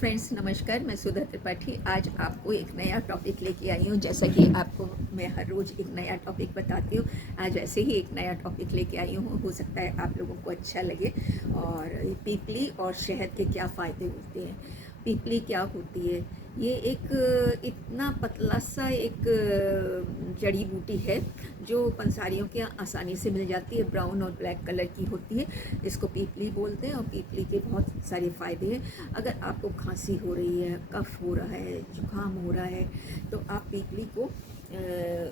Friends नमस्कार, मैं सुधा त्रिपाठी आज आपको एक नया टॉपिक लेके आई हूँ। जैसा कि आपको मैं हर रोज़ एक नया टॉपिक बताती हूँ, आज ऐसे ही एक नया टॉपिक लेके आई हूँ। हो सकता है आप लोगों को अच्छा लगे। और पीपली और शहद के क्या फ़ायदे होते हैं, पीपली क्या होती है। ये एक इतना पतला सा एक जड़ी बूटी है जो पंसारियों के यहाँ आसानी से मिल जाती है। ब्राउन और ब्लैक कलर की होती है। इसको पीपली बोलते हैं और पीपली के बहुत सारे फ़ायदे हैं। अगर आपको खांसी हो रही है, कफ हो रहा है, जुकाम हो रहा है, तो आप पीपली को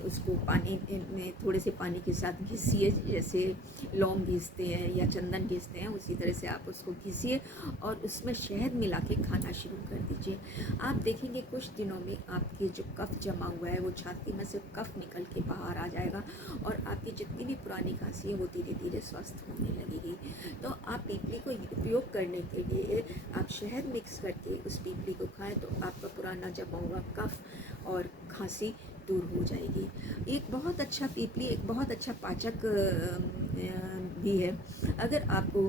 उसको पानी में थोड़े से पानी के साथ घिसिए। जैसे लौंग घिसते हैं या चंदन घिसते हैं, उसी तरह से आप उसको घिसिए और उसमें शहद मिला के खाना शुरू कर दीजिए। आप देखेंगे कुछ दिनों में आपके जो कफ जमा हुआ है वो छाती में से कफ निकल के बाहर आ जाएगा और आपकी जितनी भी पुरानी खांसी है वो धीरे धीरे स्वस्थ होने लगेगी। तो आप पीपली को उपयोग करने के लिए आप शहद मिक्स करके उस पीपली को खाएं तो आपका पुराना जमा हुआ कफ और खांसी दूर हो जाएगी। एक बहुत अच्छा पीपली एक बहुत अच्छा पाचक भी है। अगर आपको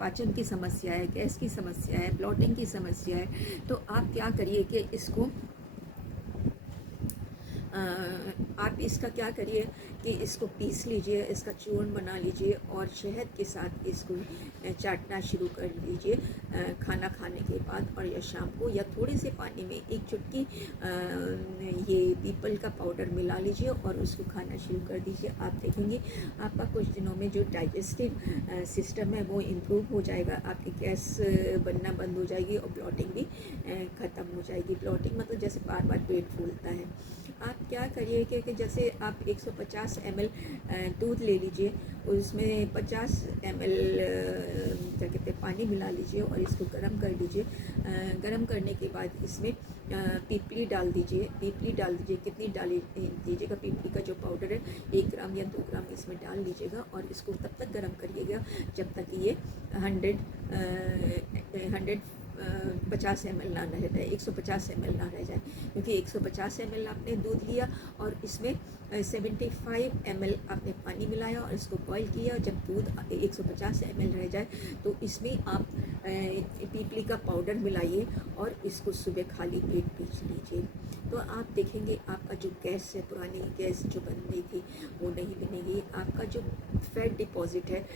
पाचन की समस्या है, गैस की समस्या है, ब्लॉटिंग की समस्या है, तो आप क्या करिए कि इसको आप इसका क्या करिए कि इसको पीस लीजिए, इसका चूर्ण बना लीजिए और शहद के साथ इसको चाटना शुरू कर लीजिए खाना खाने के बाद। और या शाम को या थोड़े से पानी में एक चुटकी ये पीपल का पाउडर मिला लीजिए और उसको खाना शुरू कर दीजिए। आप देखेंगे आपका कुछ दिनों में जो डाइजेस्टिव सिस्टम है वो इम्प्रूव हो जाएगा, आपकी गैस बनना बंद हो जाएगी और ब्लॉटिंग भी ख़त्म हो जाएगी। ब्लॉटिंग मतलब जैसे बार बार पेट फूलता है। आप क्या करिए कि जैसे आप 150 ml दूध ले लीजिए, उसमें 50 ml क्या कहते हैं पानी मिला लीजिए और इसको गर्म कर लीजिए। गर्म करने के बाद इसमें पीपली डाल दीजिए। पीपली डाल दीजिए, कितनी डाली दीजिएगा, पीपली का जो पाउडर है 1 ग्राम या 2 ग्राम इसमें डाल लीजिएगा और इसको तब तक गर्म करिएगा जब तक ये 50 ml ना रह जाए, 150 ml ना रह जाए। क्योंकि 150 ml आपने दूध लिया और इसमें 75 ml आपने पानी मिलाया और इसको बॉईल किया। जब दूध 150 ml रह जाए तो इसमें आप पीपली का पाउडर मिलाइए और इसको सुबह खाली पेट पी लीजिए। तो आप देखेंगे आपका जो गैस है, पुरानी गैस जो बन रही थी वो नहीं बनेगी। आपका जो फैट डिपॉजिट है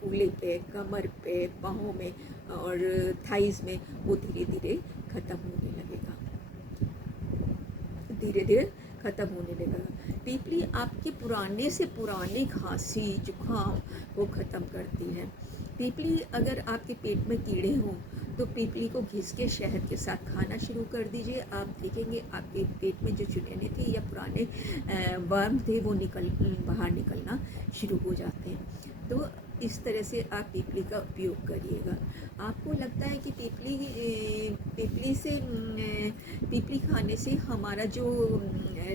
कूल्हे पे, कमर पे, बाहों में और थाइस में वो धीरे धीरे ख़त्म होने लगेगा, धीरे धीरे ख़त्म होने लगेगा। पीपली आपके पुराने से पुरानी खांसी जुकाम को ख़त्म करती है। पीपली अगर आपके पेट में कीड़े हों तो पीपली को घिस के शहद के साथ खाना शुरू कर दीजिए। आप देखेंगे आपके पेट में जो चुड़ैनें थी या पुराने वर्म थे वो बाहर निकलना शुरू हो जाते हैं। तो इस तरह से आप पीपली का उपयोग करिएगा। आपको लगता है कि पीपली खाने से हमारा जो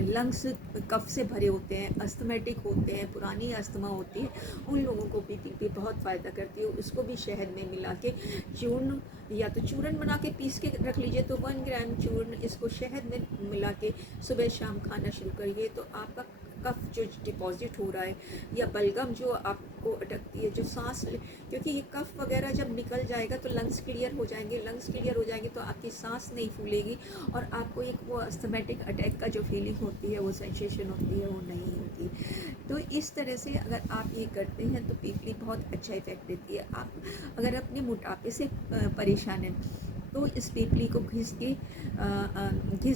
लंग्स कफ से भरे होते हैं, अस्थमेटिक होते हैं, पुरानी अस्थमा होती है, उन लोगों को पीपली बहुत फ़ायदा करती है। उसको भी शहद में मिला के चूर्ण या तो चूर्ण बना के पीस के रख लीजिए, तो 1 ग्राम चूर्ण इसको शहद में मिला के सुबह शाम खाना शुरू करिए। तो आपका कफ जो डिपॉजिट हो रहा है या बलगम जो आपको अटकती है, जो सांस क्योंकि ये कफ वगैरह जब निकल जाएगा तो लंग्स क्लियर हो जाएंगे। लंग्स क्लियर हो जाएंगे तो आपकी सांस नहीं फूलेगी और आपको एक वो अस्थमेटिक अटैक का जो फीलिंग होती है, वो सेंसेशन होती है, वो नहीं होती। तो इस तरह से अगर आप ये करते हैं तो पीपली बहुत अच्छा इफेक्ट देती है। आप अगर अपने मोटापे से परेशान हैं तो इस पीपली को घिस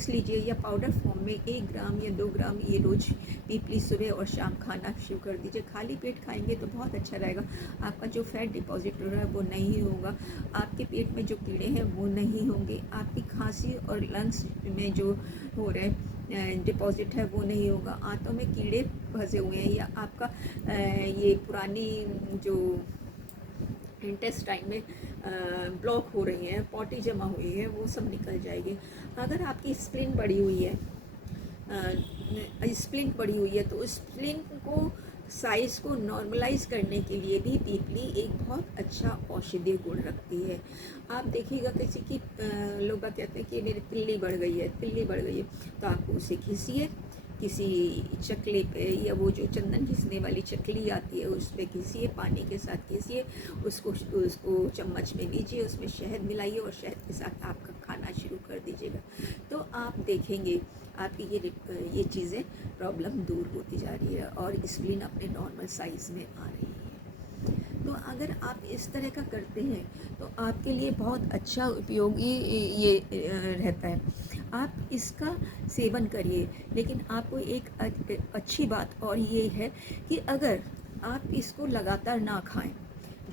लीजिए या पाउडर फॉर्म में 1 ग्राम या 2 ग्राम ये रोज़ पीपली सुबह और शाम खाना शुरू कर दीजिए। खाली पेट खाएंगे तो बहुत अच्छा रहेगा। आपका जो फैट डिपॉजिट हो रहा है वो नहीं होगा, आपके पेट में जो कीड़े हैं वो नहीं होंगे, आपकी खांसी और लंग्स में जो हो रहे डिपॉजिट है वो नहीं होगा, आंतों में कीड़े फंसे हुए हैं या आपका ये पुरानी जो इंटेस्टाइन में ब्लॉक हो रही है, पॉटी जमा हुई है, वो सब निकल जाएगी। अगर आपकी स्प्लिन बढ़ी हुई है तो स्प्लिन को साइज़ को नॉर्मलाइज करने के लिए भी पीपली एक बहुत अच्छा औषधीय गुण रखती है। आप देखिएगा किसी की लोग कहते हैं कि मेरी तिल्ली बढ़ गई है, तो आप उसे घिसिए किसी चकले पे, या वो जो चंदन घिसने वाली चकली आती है उस पे घिसिए, पानी के साथ घिसिए, उसको उसको चम्मच में लीजिए, उसमें शहद मिलाइए और शहद के साथ आपका खाना शुरू कर दीजिएगा। तो आप देखेंगे आपकी ये चीज़ें प्रॉब्लम दूर होती जा रही है और स्प्लीन अपने नॉर्मल साइज़ में आ रही है। तो अगर आप इस तरह का करते हैं तो आपके लिए बहुत अच्छा उपयोगी ये रहता है। आप इसका सेवन करिए, लेकिन आपको एक अच्छी बात और ये है कि अगर आप इसको लगातार ना खाएं,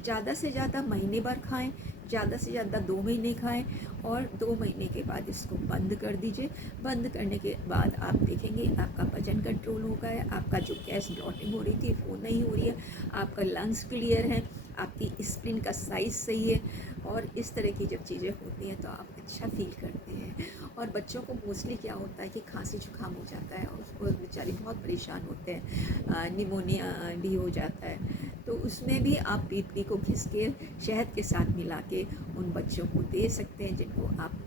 ज़्यादा से ज़्यादा महीने भर खाएं, ज़्यादा से ज़्यादा 2 महीने खाएं और 2 महीने के बाद इसको बंद कर दीजिए। बंद करने के बाद आप देखेंगे आपका वजन कंट्रोल हो गया है, आपका जो गैस ब्लॉटिंग हो रही थी वो नहीं हो रही है, आपका लंग्स क्लियर है, आपकी स्प्लीन का साइज़ सही है। और इस तरह की जब चीज़ें होती हैं तो आप अच्छा फील करते हैं। और बच्चों को मोस्टली क्या होता है कि खांसी जुकाम हो जाता है और उसको बेचारे बहुत परेशान होते हैं, निमोनिया भी हो जाता है। तो उसमें भी आप पीपली को घिस के शहद के साथ मिला के उन बच्चों को दे सकते हैं जिनको आप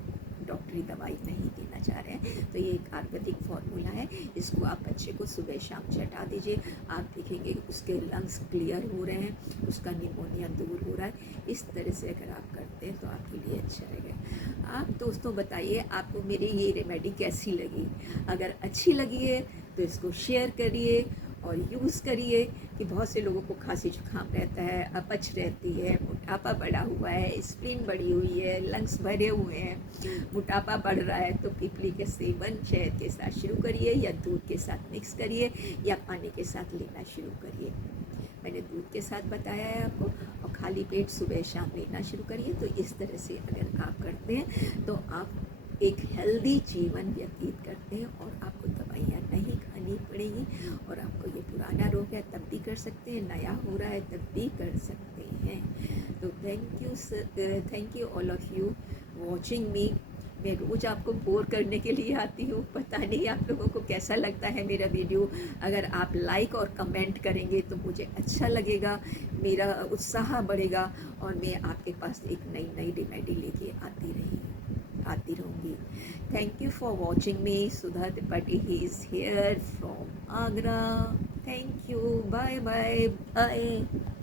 डॉक्टरी दवाई नहीं देना चाह रहे हैं। तो ये एक आयुर्वेदिक फार्मूला है, इसको आप बच्चे को सुबह शाम चटा दीजिए, आप देखेंगे उसके लंग्स क्लियर हो रहे हैं, उसका निमोनिया दूर हो रहा है। इस तरह से अगर आप करते हैं तो आपके लिए अच्छा रहेगा। आप दोस्तों बताइए आपको मेरी ये रेमेडी कैसी लगी। अगर अच्छी लगी है तो इसको शेयर करिए और यूज़ करिए कि बहुत से लोगों को खांसी जुकाम रहता है, अपच रहती है, मोटापा बढ़ा हुआ है, स्प्लीन बढ़ी हुई है, लंग्स भरे हुए हैं, मोटापा बढ़ रहा है। तो पीपली के सेवन शहद के साथ शुरू करिए या दूध के साथ मिक्स करिए या पानी के साथ लेना शुरू करिए। मैंने दूध के साथ बताया है आपको, और खाली पेट सुबह शाम लेना शुरू करिए। तो इस तरह से अगर आप करते हैं तो आप एक हेल्दी जीवन व्यतीत करते हैं और आपको दवाइयाँ नहीं खानी पड़ेगी, और आपको ये पुराना रोग है तब भी कर सकते हैं, नया हो रहा है तब भी कर सकते हैं। तो thank you all of you watching मी। मैं रोज़ आपको बोर करने के लिए आती हूँ, पता नहीं आप लोगों को कैसा लगता है मेरा वीडियो। अगर आप लाइक और कमेंट करेंगे तो मुझे अच्छा लगेगा, मेरा उत्साह बढ़ेगा और मैं आपके पास एक नई नई रेमेडी लेके आती रहूँगी। Thank you for watching me. Sudha Tripathi he is here from Agra. Thank you, bye bye bye.